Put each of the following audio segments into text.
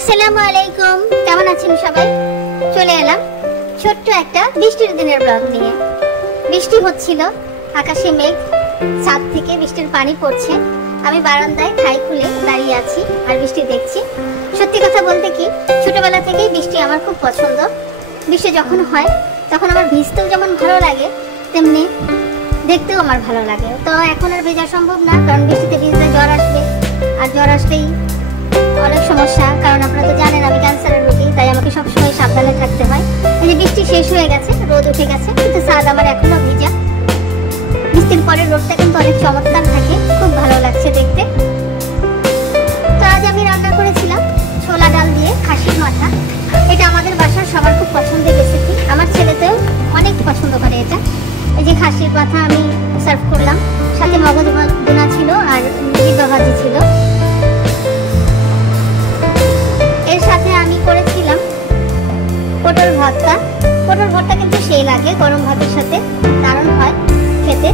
আসসালামু আলাইকুম, কেমন আছেন সবাই? চলে এলাম ছোট্ট একটা বৃষ্টির দিনের ব্লগ নিয়ে। বৃষ্টি হচ্ছিল, আকাশে মেঘ, ছাদ থেকে বৃষ্টির পানি পড়ছে। আমি বারান্দায় ঠাই খুলে দাঁড়িয়ে আছি আর বৃষ্টি দেখছি। সত্যি কথা বলতে কি, ছোটবেলা থেকেই বৃষ্টি আমার খুব পছন্দ। বৃষ্টি যখন হয় তখন আমার ভিজতেও যেমন ভালো লাগে, তেমনি দেখতেও আমার ভালো লাগে। তো এখন আর ভেজা সম্ভব না, কারণ বৃষ্টিতে ভিজলে জ্বর আসবে, আর জ্বর আসলেই অনেক সমস্যা। কারণ আপনারা তো জানেন আমি ক্যান্সারের রোগী, তাই আমাকে সবসময় সাবধানে থাকতে হয়। এই যে বৃষ্টি শেষ হয়ে গেছে, রোদ উঠে গেছে, কিন্তু ছাদ আমার এখনো ভিজা। বৃষ্টির পরে রোদটা কিন্তু অনেক চমৎকার থাকে, খুব ভালো লাগছে দেখতে। তো আজ আমি রান্না করেছিলাম ছোলা ডাল দিয়ে খাসির মাথা। এটা আমাদের বাসার সবার খুব পছন্দের রেসিপি, আমার ছেলেতেও অনেক পছন্দ করে এটা। এই যে খাসির মাথা আমি সার্ভ করলাম, সাথে মগজ বোনা ছিল আর জিবা ভাজি ছিল। এর সাথে আমি করেছিলাম পটল ভর্তা। পটল ভর্তা কিন্তু সেই লাগে গরম ভাতের সাথে, দারুণ হয় খেতে।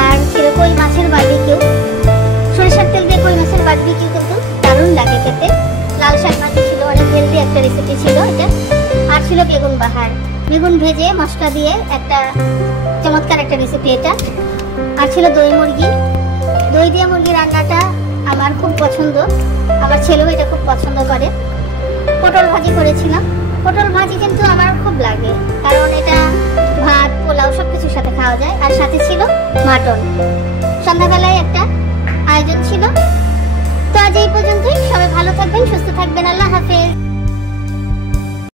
আর ছিল কই মাছের বারবিকিউ, সরিষার তেল দিয়ে কই মাছের বারবিকিউ কিন্তু দারুণ লাগে খেতে। লাল শাক ভাজি ছিল, অনেক হেলদি একটা রেসিপি ছিল এটা। আর ছিল বেগুন বাহার, বেগুন ভেজে মশলা দিয়ে একটা চমৎকার একটা রেসিপি এটা। আর ছিল দই মুরগি, দই দিয়ে মুরগি রান্নাটা আমার খুব পছন্দ, আমার ছেলেও এটা খুব পছন্দ করে। পটল ভাজি করেছিলাম, পটল ভাজি কিন্তু আমার খুব লাগে, কারণ এটা ভাত পোলাও সবকিছুর সাথে খাওয়া যায়। আর সাথে ছিল মাটন। সন্ধ্যাবেলায় একটা আয়োজন ছিল। তো আজ এই পর্যন্তই, সবাই ভালো থাকবেন, সুস্থ থাকবেন, আল্লাহ হাফেজ।